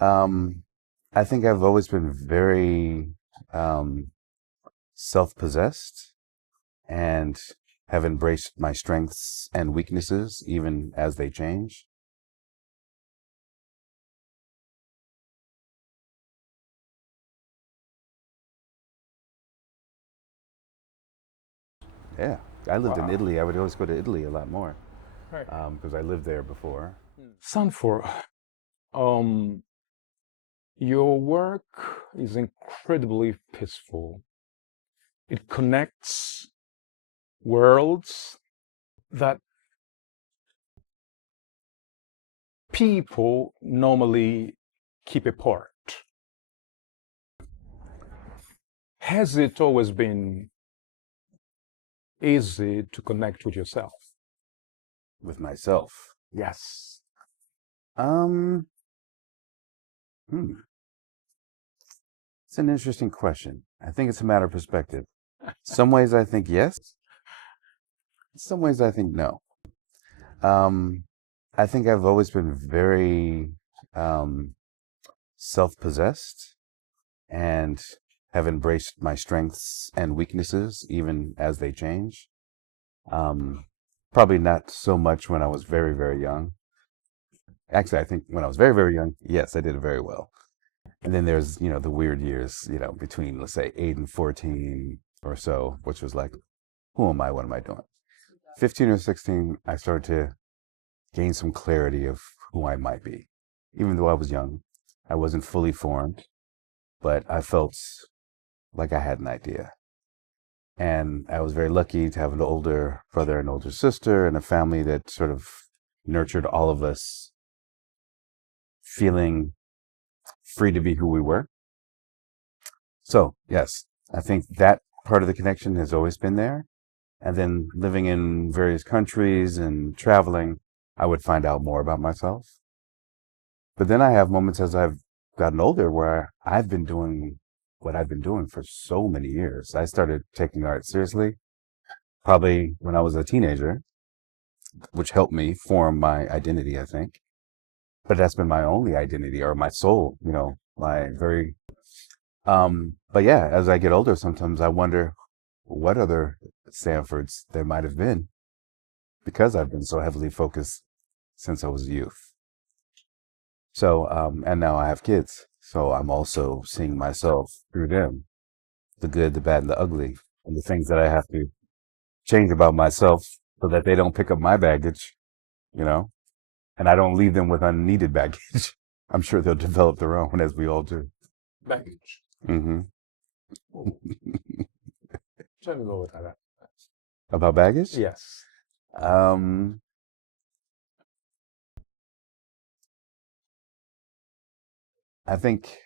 Um, I think I've always been very um, self-possessed and have embraced my strengths and weaknesses even as they change. Yeah, I lived in Wow. Italy. I would always go to Italy a lot more Right. because I lived there before. Sanford, um, your work is incredibly peaceful. It connects worlds that people normally keep apart. Has it always been easy to connect with yourself? With myself. Yes. Um, hmm, it's an interesting question. I think it's a matter of perspective. Some ways I think yes, some ways I think no. Um, I think I've always been very um, self-possessed and have embraced my strengths and weaknesses even as they change. Um, Probably not so much when I was very, very young. Actually, I think when I was very, very young, yes, I did it very well. And then there's, the weird years, between, let's say, 8 and 14 or so, which was like, who am I? What am I doing? 15 or 16, I started to gain some clarity of who I might be. Even though I was young, I wasn't fully formed, but I felt like I had an idea. And I was very lucky to have an older brother and older sister and a family that sort of nurtured all of us feeling free to be who we were. So, yes, I think that part of the connection has always been there. And then living in various countries and traveling, I would find out more about myself. But then I have moments as I've gotten older where I've been doing what I've been doing for so many years. I started taking art seriously probably when I was a teenager, which helped me form my identity, I think. But that's been my only identity or my soul, my very but yeah, as I get older, sometimes I wonder what other Sanfords there might have been because I've been so heavily focused since I was a youth. So, and now I have kids. So I'm also seeing myself through them, the good, the bad, and the ugly, and the things that I have to change about myself so that they don't pick up my baggage, you know, and I don't leave them with unneeded baggage. I'm sure they'll develop their own as we all do. Baggage. Hmm. Oh, tell me more about that. About baggage? Yes. Um, I think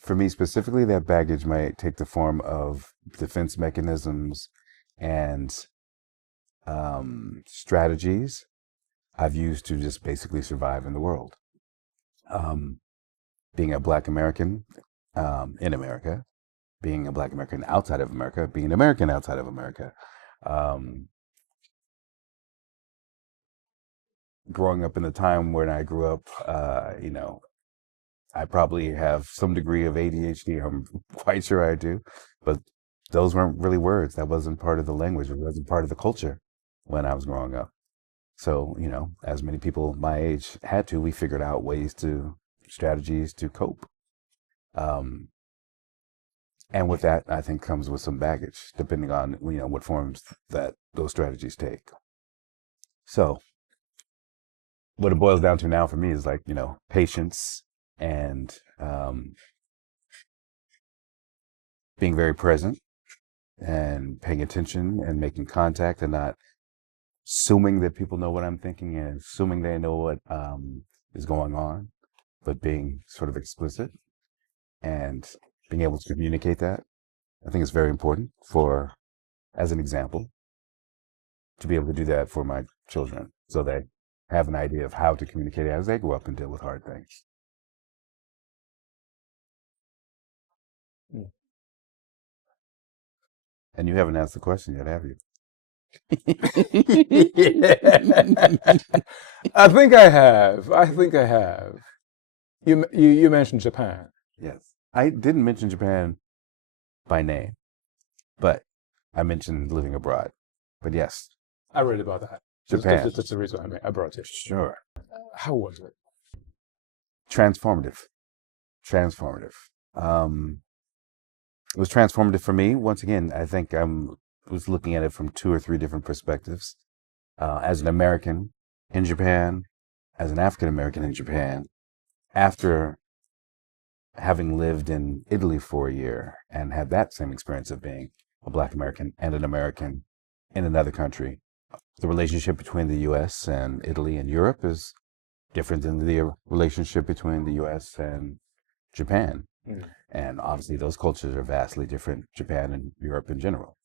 for me specifically, that baggage might take the form of defense mechanisms and strategies I've used to just basically survive in the world. Um, Being a Black American in America, being a Black American outside of America, being an American outside of America, um, growing up in the time when I grew up, I probably have some degree of ADHD. I'm quite sure I do, but those weren't really words. That wasn't part of the language. It wasn't part of the culture when I was growing up. So, as many people my age had to, we figured out strategies to cope. Um, and with that, I think comes with some baggage, depending on, what forms that those strategies take. So what it boils down to now for me is like, patience and being very present and paying attention and making contact and not assuming that people know what I'm thinking and assuming they know what is going on, but being sort of explicit and being able to communicate that. I think it's very important as an example, to be able to do that for my children so they have an idea of how to communicate as they grow up and deal with hard things. Mm. And you haven't asked the question yet, have you? I think I have. I think I have. You mentioned Japan. Yes. I didn't mention Japan by name, but I mentioned living abroad. But yes, I read about that. Japan. That's the reason I brought it. Sure. How was it? Transformative. Transformative. It was transformative for me. Once again, I think I was looking at it from 2 or 3 different perspectives. As an American in Japan, as an African American in Japan, after having lived in Italy for a year and had that same experience of being a Black American and an American in another country, the relationship between the U.S. and Italy and Europe is different than the relationship between the U.S. and Japan. Mm. And obviously those cultures are vastly different, Japan and Europe in general.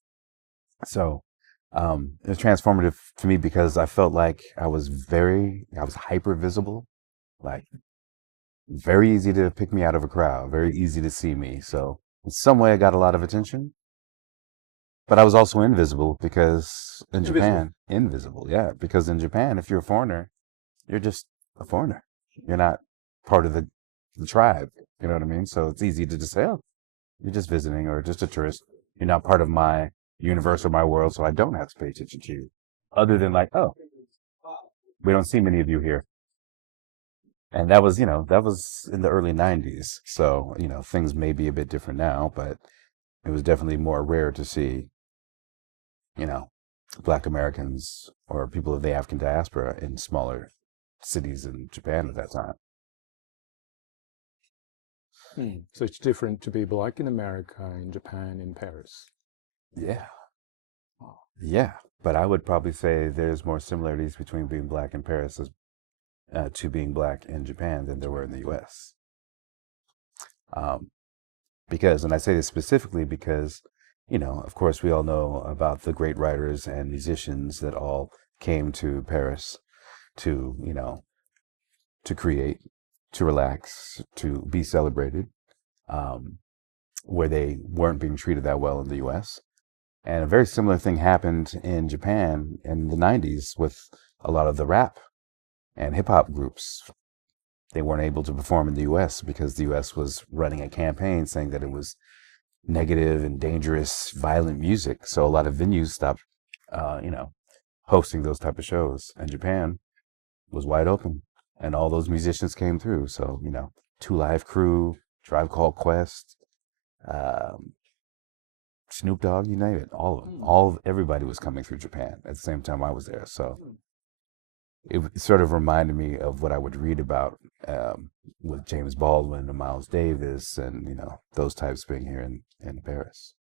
So it was transformative to me because I felt like I was hyper visible, like very easy to pick me out of a crowd, very easy to see me. So in some way I got a lot of attention, but I was also invisible because in Japan, invisible, yeah, because in Japan, if you're a foreigner, you're just a foreigner. You're not part of the tribe. You know what I mean? So it's easy to just say, oh, you're just visiting or just a tourist. You're not part of my universe or my world, so I don't have to pay attention to you. Other than like, oh, we don't see many of you here. And that was in the early 90s. So, things may be a bit different now, but it was definitely more rare to see, Black Americans or people of the African diaspora in smaller cities in Japan at that time. So it's different to be Black in America, in Japan, in Paris. Yeah. Yeah. But I would probably say there's more similarities between being Black in Paris to being Black in Japan than there were in the U.S. And I say this specifically because, of course, we all know about the great writers and musicians that all came to Paris to, to create, to relax, to be celebrated, where they weren't being treated that well in the U.S. And a very similar thing happened in Japan in the 90s with a lot of the rap and hip hop groups. They weren't able to perform in the U.S. because the U.S. was running a campaign saying that it was negative and dangerous, violent music. So a lot of venues stopped, hosting those type of shows. And Japan was wide open, and all those musicians came through. So, Two Live Crew, Tribe Called Quest, Snoop Dogg, you name it, all of them, everybody was coming through Japan at the same time I was there. So it sort of reminded me of what I would read about with James Baldwin and Miles Davis and those types being here in Paris.